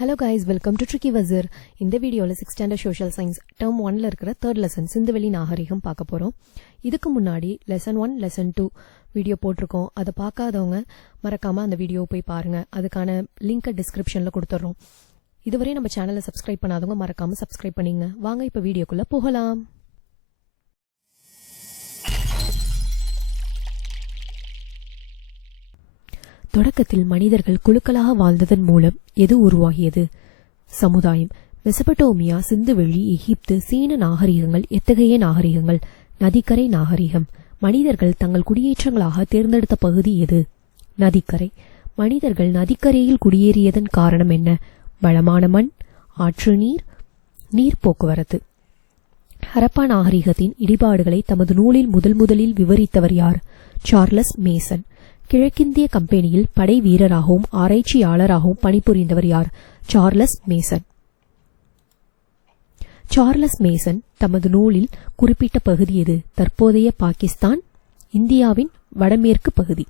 Hello guys welcome to tricky வசர் இந்த வீடியோவில் six standard social science term ஒன்ல இருக்கிற தேர்ட் லெசன் சிந்துவெளி நாகரிகம் பார்க்க போகிறோம் இதுக்கு முன்னாடி lesson one lesson two video போட்டிருக்கோம். அதை பார்க்காதவங்க மறக்காமல் அந்த வீடியோ போய் பாருங்கள் அதுக்கான லிங்கை டிஸ்கிரிப்ஷனில் கொடுத்துட்றோம் இதுவரை நம்ம சேனலை சப்ஸ்கிரைப் பண்ணாதவங்க மறக்காமல் சப்ஸ்கிரைப் பண்ணிங்க. வாங்க இப்போ வீடியோக்குள்ளே போகலாம். தொடக்கத்தில் மனிதர்கள் குழுக்களாக வாழ்ந்ததன் மூலம் எது உருவாகியது? சமுதாயம். மெசபடோமியா சிந்துவெளி எகிப்து சீன நாகரிகங்கள் எத்தகைய நாகரிகங்கள்? நதிக்கரை நாகரிகம். மனிதர்கள் தங்கள் குடியேற்றங்களாக தேர்ந்தெடுத்த பகுதி எது? நதிக்கரை. மனிதர்கள் நதிக்கரையில் குடியேறியதன் காரணம் என்ன? வளமான மண் ஆற்று நீர் நீர் போக்குவரத்து ஹரப்பா நாகரிகத்தின் இடிபாடுகளை தமது நூலில் முதல் முதலில் விவரித்தவர் யார்? Charles Masson. கிழக்கிந்திய கம்பெனியில் படை வீரராகவும் ஆராய்ச்சியாளராகவும் பணிபுரிந்தவர் யார்? Charles Mason. சார்லஸ் மேசன் தமது நூலில் குறிப்பிட்ட பகுதி எது? தற்போதைய பாகிஸ்தான் இந்தியாவின் வடமேற்கு பகுதி.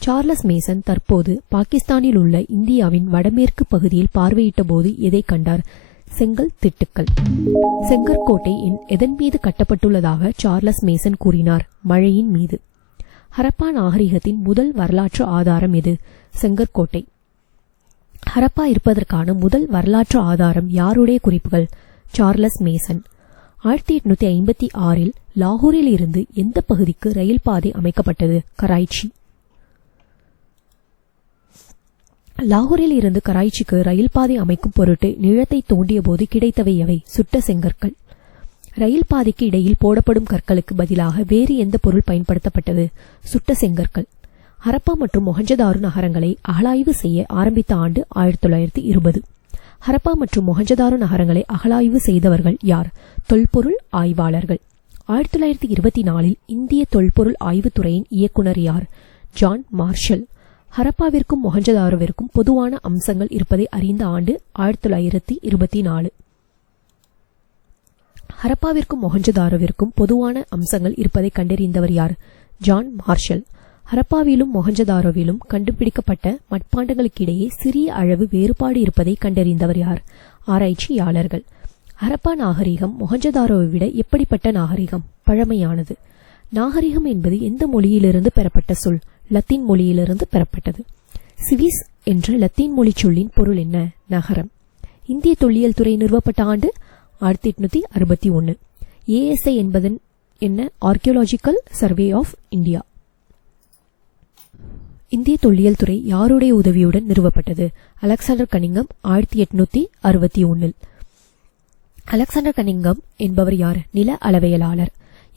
சார்லஸ் மேசன் தற்போது பாகிஸ்தானில் உள்ள இந்தியாவின் வடமேற்கு பகுதியில் பார்வையிட்ட போது எதை கண்டார்? செங்கல் திட்டுக்கள். செங்கற்கோட்டை எதன் மீது கட்டப்பட்டுள்ளதாக சார்லஸ் மேசன் கூறினார். மழையின் மீது. ஹரப்பா நாகரிகத்தின் முதல் வரலாற்று ஆதாரம் எது? செங்கற்கோட்டை. ஹரப்பா இருப்பதற்கான முதல் வரலாற்று ஆதாரம் யாருடைய குறிப்புகள்? Charles Masson. ஆயிரத்தி எட்நூத்தி ஐம்பத்தி ஆறில் லாகூரில் இருந்து எந்த பகுதிக்கு ரயில் பாதை அமைக்கப்பட்டது? கராய்ச்சி. லாகூரில் இருந்து கராய்ச்சிக்கு ரயில் பாதை அமைக்கும் பொருட்டு நிலத்தை தோண்டிய போது கிடைத்தவை எவை? சுட்ட செங்கற்கள். ரயில் பாதைக்கு இடையில் போடப்படும் கற்களுக்கு பதிலாக வேறு எந்த பொருள் பயன்படுத்தப்பட்டது? சுட்ட செங்கற்கள். ஹரப்பா மற்றும் மொஹஞ்சதாரு நகரங்களை அகலாய்வு செய்ய ஆரம்பித்த ஆண்டு ஆயிரத்தி தொள்ளாயிரத்தி இருபது. ஹரப்பா மற்றும் மொஹஞ்சதாரு நகரங்களை அகலாய்வு செய்தவர்கள் யார்? தொல்பொருள் ஆய்வாளர்கள். ஆயிரத்தி தொள்ளாயிரத்தி இருபத்தி நாலில் இந்திய தொல்பொருள் ஆய்வுத்துறையின் இயக்குனர் யார்? John Marshall. ஹரப்பாவிற்கும் மொஹஞ்சதாருவிற்கும் பொதுவான அம்சங்கள் இருப்பதை அறிந்த ஆண்டு ஆயிரத்தி தொள்ளாயிரத்தி இருபத்தி நாலு. ஹரப்பாவிற்கும் மொஹஞ்சதாரோவிற்கும் பொதுவான அம்சங்கள் இருப்பதை கண்டறிந்தவர் யார்? John Marshall. ஹரப்பாவிலும் மொஹஞ்சதாரோவிலும் கண்டுபிடிக்கப்பட்ட மட்பாண்டங்களுக்கிடையே சிறிய அளவு வேறுபாடு இருப்பதை கண்டறிந்தவர் யார்? ஆராய்ச்சியாளர்கள். ஹரப்பா நாகரிகம் மொஹஞ்சதாரோவை விட எப்படிப்பட்ட நாகரிகம்? பழமையானது. நாகரிகம் என்பது எந்த மொழியிலிருந்து பெறப்பட்ட சொல்? லத்தீன் மொழியிலிருந்து பெறப்பட்டது. சிவிஸ் என்ற லத்தீன் மொழி சொல்லின் பொருள் என்ன? நகரம். இந்திய தொல்லியல் துறை நிறுவப்பட்ட ஆண்டு ஆயிரத்தி எட்நூத்தி அறுபத்தி ஒன்று ஏஎஸ்ஐ என்பதன் என்ன? ஆர்கியோலாஜிக்கல் சர்வே ஆஃப் இந்தியா இந்திய தொல்லியல் துறை யாருடைய உதவியுடன் நிறுவப்பட்டது? அலெக்சாண்டர் கனிங்கம் ஆயிரத்தி எட்நூத்தி அறுபத்தி ஒன்னில். அலெக்சாண்டர் கனிங்கம் என்பவர் யார்? நில அளவையலாளர்.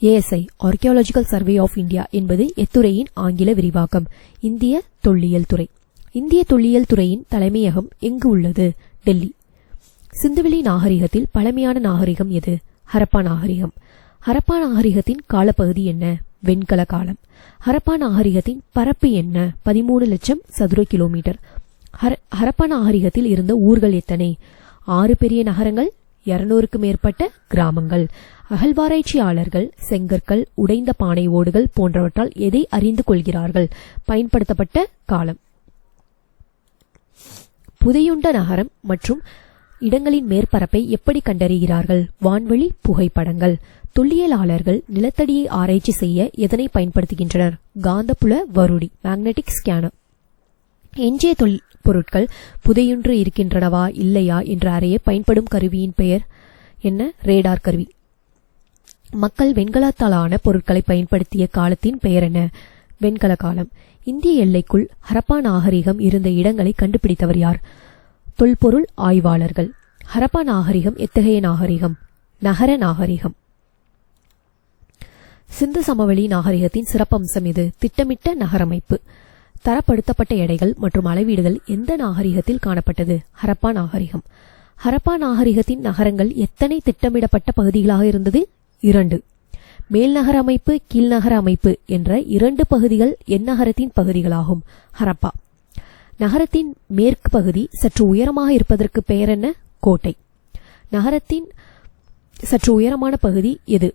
ASI archaeological survey of India என்பது எத்துறையின் ஆங்கில விரிவாக்கம். இந்திய தொல்லியல் துறை. இந்திய தொல்லியல் துறையின் தலைமையகம் எங்கு உள்ளது? டெல்லி. சிந்துவெளி நாகரிகத்தில் பழமையான நாகரிகம் எது? ஹரப்பா நாகரிகம். ஹரப்பா நாகரிகத்தின் காலப்பகுதி என்ன? வெண்கல காலம். ஹரப்பா நாகரிகத்தின் பரப்பு என்ன? பதிமூணு லட்சம் சதுர கிலோமீட்டர். ஹரப்பா நாகரிகத்தில் இருந்த ஊர்கள் எத்தனை? ஆறு பெரிய நகரங்கள் இருநூறுக்கு மேற்பட்ட கிராமங்கள். அகழ்வாராய்ச்சியாளர்கள் செங்கற்கள் உடைந்த பானை ஓடுகள் போன்றவற்றால் எதை அறிந்து கொள்கிறார்கள்? பயன்படுத்தப்பட்ட காலம். புதையுண்ட நகரம் மற்றும் இடங்களின் மேற்பரப்பை எப்படி கண்டறிகிறார்கள்? வான்வழி புகைப்படங்கள். தொல்லியலாளர்கள் நிலத்தடியை ஆராய்ச்சி செய்ய எதனை பயன்படுத்துகின்றனர்? காந்தப்புல வருடி மேக்னெட்டிக் ஸ்கேனர் எஞ்சிய தொல் பொருட்கள் புதையுன்று இருக்கின்றனவா இல்லையா என்று அறிய பயன்படும் கருவியின் பெயர் என்ன? ரேடார் கருவி. மக்கள் வெண்கலத்தாலான பொருட்களை பயன்படுத்திய காலத்தின் பெயர் என்ன? வெண்கல காலம். இந்திய எல்லைக்குள் ஹரப்பா நாகரிகம் இருந்த இடங்களை கண்டுபிடித்தவர் யார்? தொல்பொருள் ஆய்வாளர்கள். ஹரப்பா நாகரிகம் எத்தகைய நாகரிகம்? நகர நாகரிகம். சிந்து சமவெளி நாகரிகத்தின் சிறப்பம்சம் இது. திட்டமிட்ட நகரமைப்பு. தரப்படுத்தப்பட்ட எடைகள் மற்றும் அளவீடுகள் எந்த நாகரிகத்தில் காணப்பட்டது? ஹரப்பா நாகரிகம். ஹரப்பா நாகரிகத்தின் நகரங்கள் எத்தனை திட்டமிடப்பட்ட பகுதிகளாக இருந்தது? இரண்டு. மேல்நகர அமைப்பு கீழ்நகர அமைப்பு என்ற இரண்டு பகுதிகள் எந்நகரத்தின் பகுதிகளாகும். ஹரப்பா நகரத்தின் மேற்கு பகுதி சற்று உயரமாக இருப்பதற்கு பெயர் என்ன? கோட்டை. நகரத்தின் சற்று உயரமான பகுதி எது?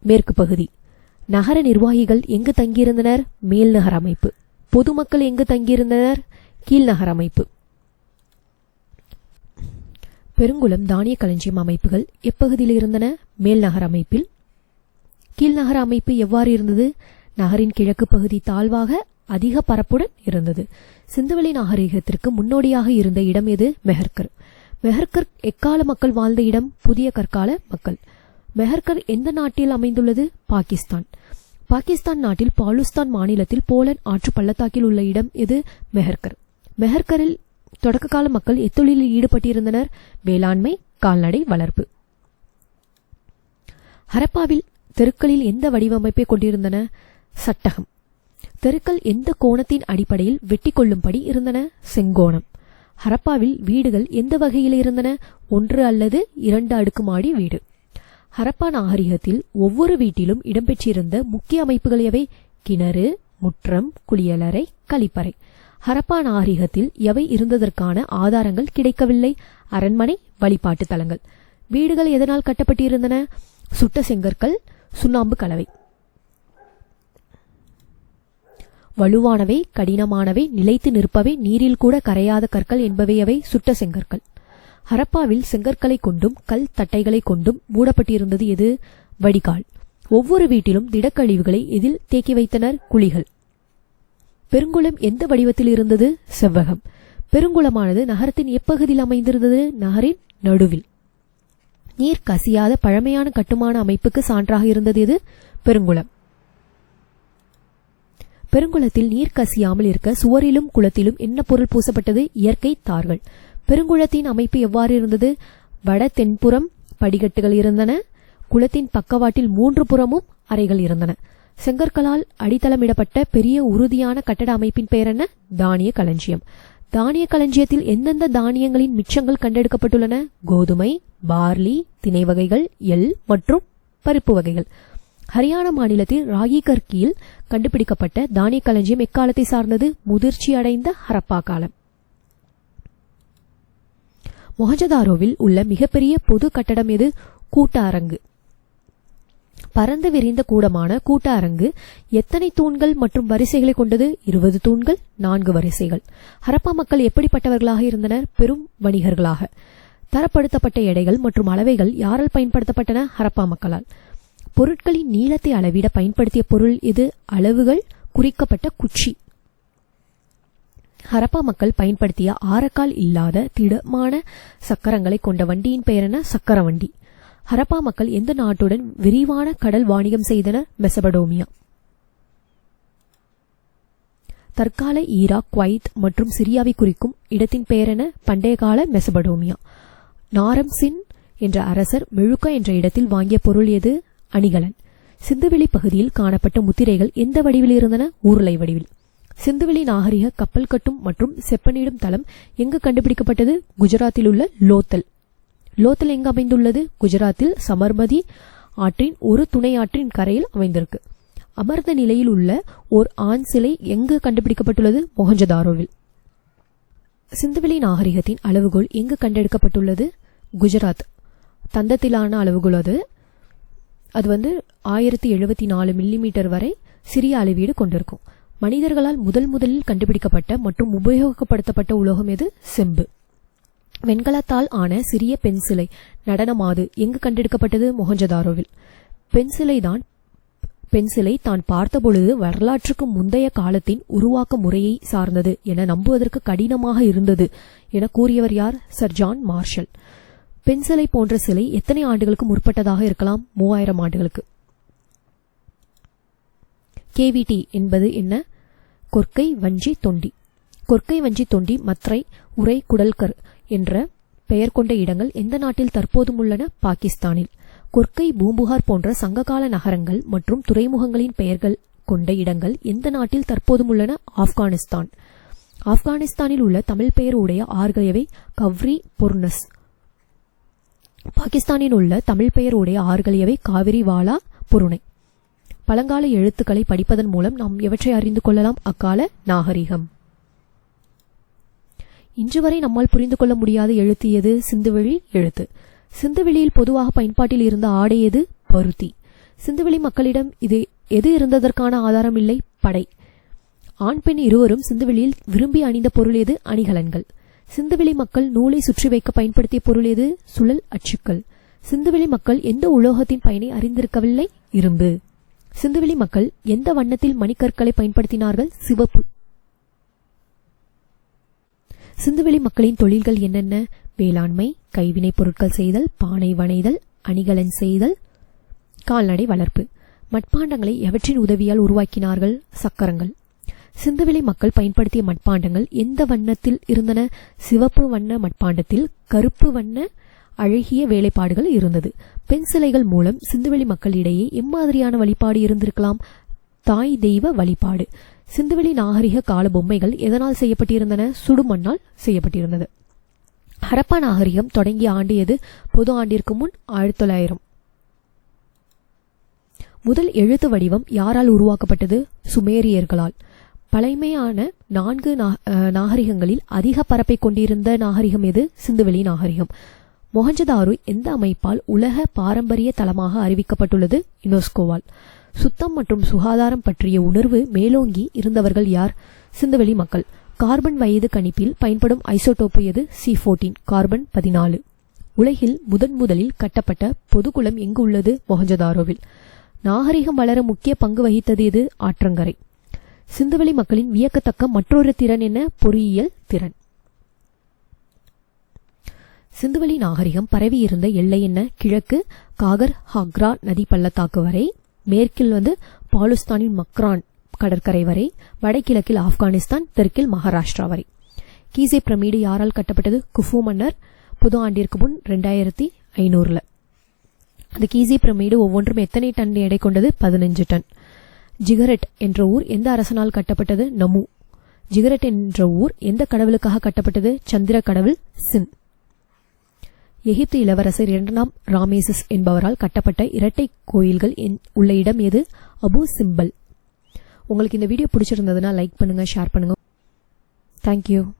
மேற்கு பகுதி. நகர நிர்வாகிகள் எங்கு தங்கியிருந்தனர்? மேல்நகர அமைப்பு. பொதுமக்கள் எங்கு தங்கியிருந்தனர்? கீழ்நகர அமைப்பு. பெருங்குளம் தானிய களஞ்சியம் அமைப்புகள் எப்பகுதியில் இருந்தன? மேல்நகர் அமைப்பில். கீழ்நகர அமைப்பு எவ்வாறு இருந்தது? நகரின் கிழக்கு பகுதி தாழ்வாக அதிக பரப்புடன் இருந்தது. சிந்துவெளி நாகரிகத்திற்கு முன்னோடியாக இருந்த இடம் எது? மெஹர்கர். மெஹர்கர் எக்கால மக்கள் வாழ்ந்த இடம் புதிய கற்கால மக்கள். மெஹர்கர் எந்த நாட்டில் அமைந்துள்ளது? பாகிஸ்தான். பாகிஸ்தான் நாட்டில் பாலுஸ்தான் மாநிலத்தில் போலன் ஆற்று பள்ளத்தாக்கில் உள்ள இடம் இது மெஹர்கர். மெஹர்கரில் தொடக்ககால மக்கள் எத்தொழிலில் ஈடுபட்டிருந்தனர்? வேளாண்மை கால்நடை வளர்ப்பு. ஹரப்பாவில் தெருக்களில் எந்த வடிவமைப்பை கொண்டிருந்தன? சட்டகம். தெருக்கள் எந்த கோணத்தின் அடிப்படையில் வெட்டி கொள்ளும்படி இருந்தன? செங்கோணம். ஹரப்பாவில் வீடுகள் எந்த வகையில் இருந்தன? ஒன்று அல்லது இரண்டு அடுக்குமாடி வீடு. ஹரப்பா நாகரிகத்தில் ஒவ்வொரு வீட்டிலும் இடம்பெற்றிருந்த முக்கிய அமைப்புகள் எவை? கிணறு முற்றம் குளியலறை கழிப்பறை. ஹரப்பா நாகரிகத்தில் எவை இருந்ததற்கான ஆதாரங்கள் கிடைக்கவில்லை? அரண்மனை வழிபாட்டு தலங்கள். வீடுகள் எதனால் கட்டப்பட்டிருந்தன? சுட்ட செங்கற்கள் சுண்ணாம்பு கலவை. வலுவானவை கடினமானவை நிலைத்து நிற்பவை நீரில் கூட கரையாத கற்கள் என்பவை அவை சுட்ட செங்கற்கள். ஹரப்பாவில் செங்கற்களை கொண்டும் கல் தட்டைகளை கொண்டும் மூடப்பட்டிருந்தது எது? வடிகால். ஒவ்வொரு வீட்டிலும் திடக்கழிவுகளை எதில் தேக்கி வைத்தனர்? குழிகள். பெருங்குளம் எந்த வடிவத்தில் இருந்தது? செவ்வகம். பெருங்குளமானது நகரத்தின் எப்பகுதியில் அமைந்திருந்தது? நகரின் நடுவில். நீர் கசியாத பழமையான கட்டுமான அமைப்புக்கு சான்றாக இருந்தது எது? பெருங்குளம். பெருங்குளத்தில் நீர் கசியாமல் இருக்க சுவரிலும் குளத்திலும் என்ன பொருள் பூசப்பட்டது? இயற்கை தார்கள். பெருங்குளத்தின் அமைப்பு எவ்வாறு இருந்தது? வட தென்புறம் படிக்கட்டுகள் இருந்தன. குளத்தின் பக்கவாட்டில் மூன்று புறமும் அறைகள் இருந்தன. செங்கற்களால் அடித்தளமிடப்பட்ட பெரிய உறுதியான கட்டட அமைப்பின் பெயர் என்ன? தானிய களஞ்சியம். தானிய களஞ்சியத்தில் எந்தெந்த தானியங்களின் மிச்சங்கள் கண்டெடுக்கப்பட்டுள்ளன? கோதுமை பார்லி திணை வகைகள் எல் மற்றும் பருப்பு வகைகள். ஹரியானா மாநிலத்தில் ராகி கற்கியில் கண்டுபிடிக்கப்பட்ட தானிய களஞ்சியம் எக்காலத்தை சார்ந்தது? முதிர்ச்சி அடைந்த ஹரப்பா காலம். மொஹஜதாரோவில் உள்ள மிகப்பெரிய பொது கட்டடம் எது? கூட்ட அரங்கு பரந்து விரிந்த கூடமான கூட்ட அரங்கு எத்தனை தூண்கள் மற்றும் வரிசைகளை கொண்டது? இருபது தூண்கள் நான்கு வரிசைகள். ஹரப்பா மக்கள் எப்படிப்பட்டவர்களாக இருந்தனர்? பெரும் வணிகர்களாக. தரப்படுத்தப்பட்ட எடைகள் மற்றும் அளவைகள் யாரால் பயன்படுத்தப்பட்டன? ஹரப்பா மக்களால். பொருட்களின் நீளத்தை அளவிட பயன்படுத்திய பொருள் எது அளவுகள் குறிக்கப்பட்ட குச்சி. ஹரப்பா மக்கள் பயன்படுத்திய ஆரக்கால் இல்லாத திடமான சக்கரங்களை கொண்ட வண்டியின் பெயரென சக்கர வண்டி. ஹரப்பா மக்கள் எந்த நாட்டுடன் விரிவான கடல் வாணிகம் செய்தனர் மெசபடோமியா. தற்கால ஈராக் குவைத் மற்றும் சிரியாவை குறிக்கும் இடத்தின் பெயரென பண்டையகால பண்டைய கால மெசபடோமியா. நாரம்சின் என்ற அரசர் மெழுக்கா என்ற இடத்தில் வாங்கிய பொருள் எது? அணிகலன். சிந்துவெளி பகுதியில் காணப்பட்ட முத்திரைகள் எந்த வடிவில் இருந்தன? ஊருளை வடிவில். சிந்துவெளி நாகரிக கப்பல் கட்டும் மற்றும் செப்பனிடும் தளம் எங்கு கண்டுபிடிக்கப்பட்டது? குஜராத்தில் உள்ள லோத்தல். லோத்தல் எங்கு அமைந்துள்ளது? குஜராத்தில் சமர்மதி ஆற்றின் ஒரு துணை ஆற்றின் கரையில் அமைந்திருக்கு. அமர்ந்த நிலையில் உள்ள ஓர் ஆண் சிலை எங்கு கண்டுபிடிக்கப்பட்டுள்ளது? மொஹஞ்சதாரோவில் சிந்துவெளி நாகரிகத்தின் அளவுகோல் எங்கு கண்டெடுக்கப்பட்டுள்ளது? குஜராத். தந்தத்திலான அளவுகோல் அது அது வந்து ஆயிரத்தி எழுபத்தி நாலு மில்லிமீட்டர் வரை சிறிய அளவீடு கொண்டிருக்கும். மனிதர்களால் முதல் முதலில் கண்டுபிடிக்கப்பட்ட மற்றும் உபயோகப்படுத்தப்பட்ட உலோகம் எது? செம்பு. வெண்கலத்தால் ஆன சிறிய பென்சிலை நடனமாது எங்கு கண்டெடுக்கப்பட்டது? மொஹஞ்சதாரோவில். பென்சிலை தான் பென்சிலை தான் பார்த்தபொழுது வரலாற்றுக்கு முந்தைய காலத்தின் உருவாக்க முறையை சார்ந்தது என நம்புவதற்கு கடினமாக இருந்தது என கூறியவர் யார்? Sir John Marshall. பென்சிலை போன்ற சிலை எத்தனை ஆண்டுகளுக்கு முற்பட்டதாக இருக்கலாம்? மூவாயிரம் ஆண்டுகளுக்கு. கேவிடி என்பது என்ன? கொற்கை வஞ்சி தொண்டி. கொற்கை வஞ்சி தொண்டி மத்ரை உரை குடல்கர் என்ற பெயர் கொண்ட இடங்கள் எந்த நாட்டில் தற்போதும் உள்ளன? பாகிஸ்தானில். கொற்கை பூம்புகார் போன்ற சங்ககால நகரங்கள் மற்றும் துறைமுகங்களின் பெயர்கள் கொண்ட இடங்கள் எந்த நாட்டில் தற்போதும் உள்ளன? ஆப்கானிஸ்தான். ஆப்கானிஸ்தானில் உள்ள தமிழ் பெயர் உடைய ஆர்கையவை கவ்ரி பொர்னஸ். பாகிஸ்தானில் உள்ள தமிழ் பெயர் உடைய ஆறுகளையவை காவிரி வாலா புருணை. பழங்கால எழுத்துக்களை படிப்பதன் மூலம் நாம் எவற்றை அறிந்து கொள்ளலாம். அக்கால நாகரிகம். இன்று வரை நம்மால் புரிந்து கொள்ள முடியாத எழுத்து எது? சிந்துவெளி எழுத்து. சிந்துவெளியில் பொதுவாக பயன்பாட்டில் இருந்த ஆடை எது? பருத்தி. சிந்துவெளி மக்களிடம் இது எது இருந்ததற்கான ஆதாரம் இல்லை? படை. ஆண் பெண் இருவரும் சிந்துவெளியில் விரும்பி அணிந்த பொருள் எது? அணிகலன்கள். சிந்துவெளி மக்கள் நூலை சுற்றி வைக்க பயன்படுத்திய பொருள் எது? சுழல் அச்சுக்கள். சிந்துவெளி மக்கள் எந்த உலோகத்தின் பயனை அறிந்திருக்கவில்லை? இரும்பு. சிந்துவெளி மக்கள் எந்த வண்ணத்தில் மணிக்கற்களை பயன்படுத்தினார்கள்? சிவப்பு. சிந்துவெளி மக்களின் தொழில்கள் என்னென்ன? வேளாண்மை கைவினைப் பொருட்கள் செய்தல் பானை வனைதல் அணிகலன் செய்தல் கால்நடை வளர்ப்பு. மட்பாண்டங்களை எவற்றின் உதவியால் உருவாக்கினார்கள்? சக்கரங்கள். சிந்துவெளி மக்கள் பயன்படுத்திய மட்பாண்டங்கள் எந்த வண்ணத்தில் இருந்தன? சிவப்பு வண்ண மட்பாண்டத்தில் கருப்பு வண்ண அழகிய வேலைப்பாடுகள் இருந்தது. பெண் சிலைகள் மூலம் சிந்துவெளி மக்களிடையே எம்மாதிரியான வழிபாடு இருந்திருக்கலாம்? தாய் தெய்வ வழிபாடு. சிந்துவெளி நாகரிக கால பொம்மைகள் எதனால் செய்யப்பட்டிருந்தன? சுடுமண்ணால் செய்யப்பட்டிருந்தது. ஹரப்பா நாகரிகம் தொடங்கிய ஆண்டு எது? பொது ஆண்டிற்கு முன் ஆயிரத்தி தொள்ளாயிரம். முதல் எழுத்து வடிவம் யாரால் உருவாக்கப்பட்டது? சுமேரியர்களால். பழைமையான நான்கு நா- நாகரிகங்களில் அதிக பரப்பை கொண்டிருந்த நாகரிகம் எது? சிந்துவெளி நாகரிகம். மொஹஞ்சதாரு எந்த அமைப்பால் உலக பாரம்பரிய தளமாக அறிவிக்கப்பட்டுள்ளது? யுனெஸ்கோவால். சுத்தம் மற்றும் சுகாதாரம் பற்றிய உணர்வு மேலோங்கி இருந்தவர்கள் யார்? சிந்துவெளி மக்கள். கார்பன் வயது கணிப்பில் பயன்படும் ஐசோடோப்பு எது? சி ஃபோர்டீன் கார்பன் பதினாலு. உலகில் முதன் முதலில் கட்டப்பட்ட பொதுக்குளம் எங்கு உள்ளது? மொஹஞ்சதாரோவில். நாகரிகம் வளர முக்கிய பங்கு வகித்தது எது? ஆற்றங்கரை. சிந்துவெளி மக்களின் வியக்கத்தக்க மற்றொரு திறன் என்ன? பொறியியல் திறன். சிந்துவெளி நாகரிகம் பரவியிருந்த எல்லை என்ன? கிழக்கு காகர் ஹக்ரா நதி பள்ளத்தாக்கு வரை மேற்கில் வந்து பாலுஸ்தானின் மக்ரான் கடற்கரை வரை வடகிழக்கில் ஆப்கானிஸ்தான் தெற்கில் மகாராஷ்டிரா வரை. கீசே பிரமிடு யாரால் கட்டப்பட்டது? குஃபு மன்னர் புது ஆண்டிற்கு முன் ரெண்டாயிரத்தி ஐநூறுல. அந்த கீசே பிரமிடு ஒவ்வொன்றும் எத்தனை டன் எடை கொண்டது? பதினஞ்சு டன். ஜிகரெட் என்ற ஊர் எந்த அரசனால் கட்டப்பட்டது? நமு. ஜிகரெட் என்ற ஊர் எந்த கடவுளுக்காக கட்டப்பட்டது? சந்திர கடவுள் சின். எகிப்து இளவரசர் இரண்டாம் ராமேசஸ் என்பவரால் கட்டப்பட்ட இரட்டை கோயில்கள் என்- உள்ள இடம் எது? Abu Simbel. உங்களுக்கு இந்த வீடியோ பிடிச்சிருந்ததுன்னா லைக் பண்ணுங்க ஷேர் பண்ணுங்க. தேங்க்யூ